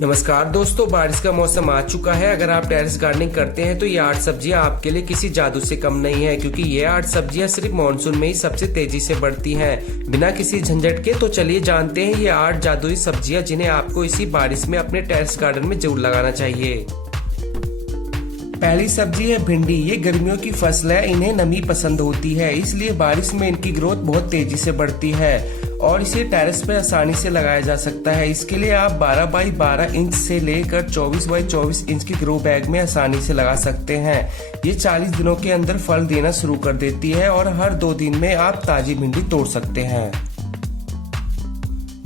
नमस्कार दोस्तों, बारिश का मौसम आ चुका है। अगर आप टेरेस गार्डनिंग करते हैं तो ये 8 सब्जियां आपके लिए किसी जादू से कम नहीं है, क्योंकि ये 8 सब्जियां सिर्फ मानसून में ही सबसे तेजी से बढ़ती हैं बिना किसी झंझट के। तो चलिए जानते हैं ये 8 जादुई सब्जियां जिन्हें आपको इसी बारिश में अपने टेरेस गार्डन में जरूर लगाना चाहिए। पहली सब्जी है भिंडी। ये गर्मियों की फसल है, इन्हें नमी पसंद होती है, इसलिए बारिश में इनकी ग्रोथ बहुत तेजी से बढ़ती है और इसे टेरेस पे आसानी से लगाया जा सकता है। इसके लिए आप 12 बाई 12 इंच से लेकर 24 बाई 24 इंच की ग्रो बैग में आसानी से लगा सकते हैं। ये 40 दिनों के अंदर फल देना शुरू कर देती है और हर 2 दिन में आप ताजी भिंडी तोड़ सकते हैं।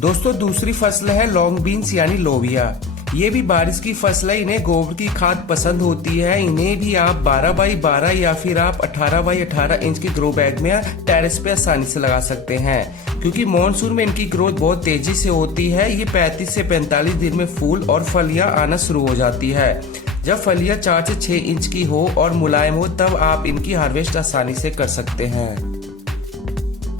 दोस्तों, दूसरी फसल है लॉन्ग बीन्स यानी लोबिया। ये भी बारिश की फसल है, इन्हें गोबर की खाद पसंद होती है। इन्हें भी आप 12 बाई 12 या फिर आप 18 बाई 18 इंच के ग्रो बैग में टेरेस पे आसानी से लगा सकते हैं, क्योंकि मॉनसून में इनकी ग्रोथ बहुत तेजी से होती है। ये 35 से 45 दिन में फूल और फलियां आना शुरू हो जाती है। जब फलियां 4 से 6 इंच की हो और मुलायम हो तब आप इनकी हार्वेस्ट आसानी से कर सकते हैं।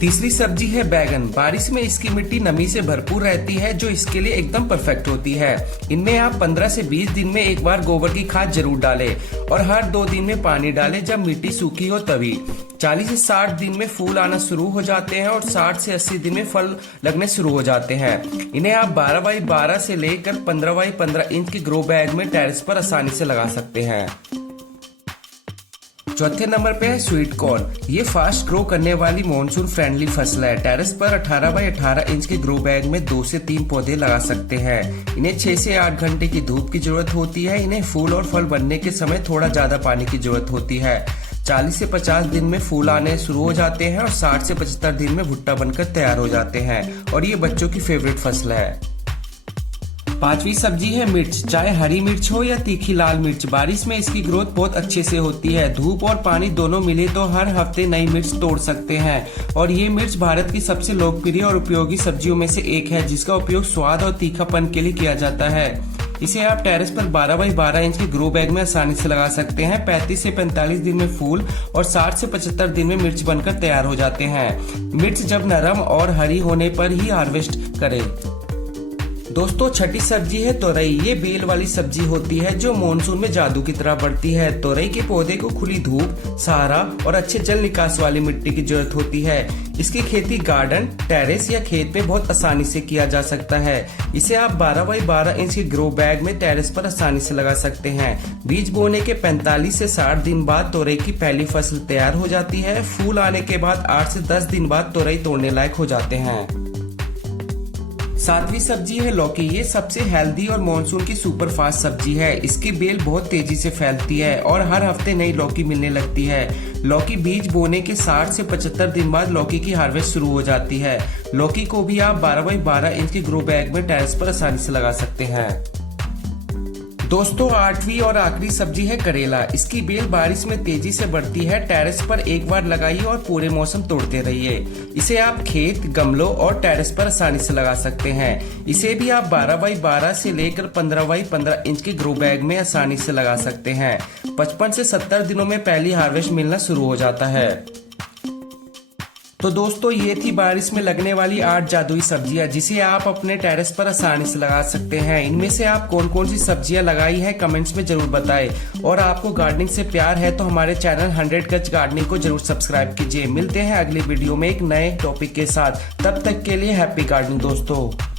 तीसरी सब्जी है बैगन। बारिश में इसकी मिट्टी नमी से भरपूर रहती है, जो इसके लिए एकदम परफेक्ट होती है। इनमें आप 15 से 20 दिन में एक बार गोबर की खाद जरूर डालें और हर 2 दिन में पानी डालें जब मिट्टी सूखी हो तभी। 40 से 60 दिन में फूल आना शुरू हो जाते हैं और 60 से 80 दिन में फल लगने शुरू हो जाते हैं। इन्हें आप 12 बाई 12 से लेकर 15 बाई 15 इंच के ग्रो बैग में टेरेस पर आसानी से लगा सकते हैं। चौथे नंबर पे है स्वीट कॉर्न। ये फास्ट ग्रो करने वाली मॉनसून फ्रेंडली फसल है। टेरेस पर 18 बाई 18 इंच के ग्रो बैग में 2 से 3 पौधे लगा सकते हैं। इन्हें 6 से 8 घंटे की धूप की जरूरत होती है। इन्हें फूल और फल बनने के समय थोड़ा ज्यादा पानी की जरूरत होती है। 40 से 50 दिन में फूल आने शुरू हो जाते हैं और 60 से 75 दिन में भुट्टा बनकर तैयार हो जाते हैं और ये बच्चों की फेवरेट फसल है। पांचवी सब्जी है मिर्च। चाहे हरी मिर्च हो या तीखी लाल मिर्च, बारिश में इसकी ग्रोथ बहुत अच्छे से होती है। धूप और पानी दोनों मिले तो हर हफ्ते नई मिर्च तोड़ सकते हैं और ये मिर्च भारत की सबसे लोकप्रिय और उपयोगी सब्जियों में से एक है, जिसका उपयोग स्वाद और तीखापन के लिए किया जाता है। इसे आप टेरेस पर 12 बाई 12 इंच के ग्रो बैग में आसानी से लगा सकते हैं। 35 से 45 दिन में फूल और 60 से 75 दिन में मिर्च बनकर तैयार हो जाते हैं। मिर्च जब नरम और हरी होने पर ही हार्वेस्ट करें। दोस्तों, छठी सब्जी है तोरई। ये बेल वाली सब्जी होती है जो मॉनसून में जादू की तरह बढ़ती है। तोरई के पौधे को खुली धूप, सहारा और अच्छे जल निकास वाली मिट्टी की जरूरत होती है। इसकी खेती गार्डन, टेरेस या खेत में बहुत आसानी से किया जा सकता है। इसे आप 12 बाई 12 इंच के ग्रो बैग में टेरेस पर आसानी से लगा सकते हैं। बीज बोने के 45 से 60 दिन बाद तोरई की पहली फसल तैयार हो जाती है। फूल आने के बाद 8 से 10 दिन बाद तोरई तोड़ने लायक हो जाते हैं। सातवीं सब्जी है लौकी। ये सबसे हेल्दी और मॉनसून की सुपर फास्ट सब्जी है। इसकी बेल बहुत तेजी से फैलती है और हर हफ्ते नई लौकी मिलने लगती है। लौकी बीज बोने के 60 से 75 दिन बाद लौकी की हार्वेस्ट शुरू हो जाती है। लौकी को भी आप 12 बाई 12 इंच के ग्रो बैग में टेरेस पर आसानी से लगा सकते हैं। दोस्तों, 8वीं और आखिरी सब्जी है करेला। इसकी बेल बारिश में तेजी से बढ़ती है। टेरेस पर एक बार लगाइए और पूरे मौसम तोड़ते रहिए। इसे आप खेत, गमलों और टेरेस पर आसानी से लगा सकते हैं। इसे भी आप 12 बाई 12 से लेकर 15 बाई 15 इंच के ग्रो बैग में आसानी से लगा सकते हैं। 55 से 70 दिनों में पहली हार्वेस्ट मिलना शुरू हो जाता है। तो दोस्तों, ये थी बारिश में लगने वाली 8 जादुई सब्जियां जिसे आप अपने टेरेस पर आसानी से लगा सकते हैं। इनमें से आप कौन कौन सी सब्जियां लगाई हैं कमेंट्स में जरूर बताएं और आपको गार्डनिंग से प्यार है तो हमारे चैनल 100 गज गार्डनिंग को जरूर सब्सक्राइब कीजिए। मिलते हैं अगली वीडियो में एक नए टॉपिक के साथ। तब तक के लिए हैप्पी गार्डनिंग दोस्तों।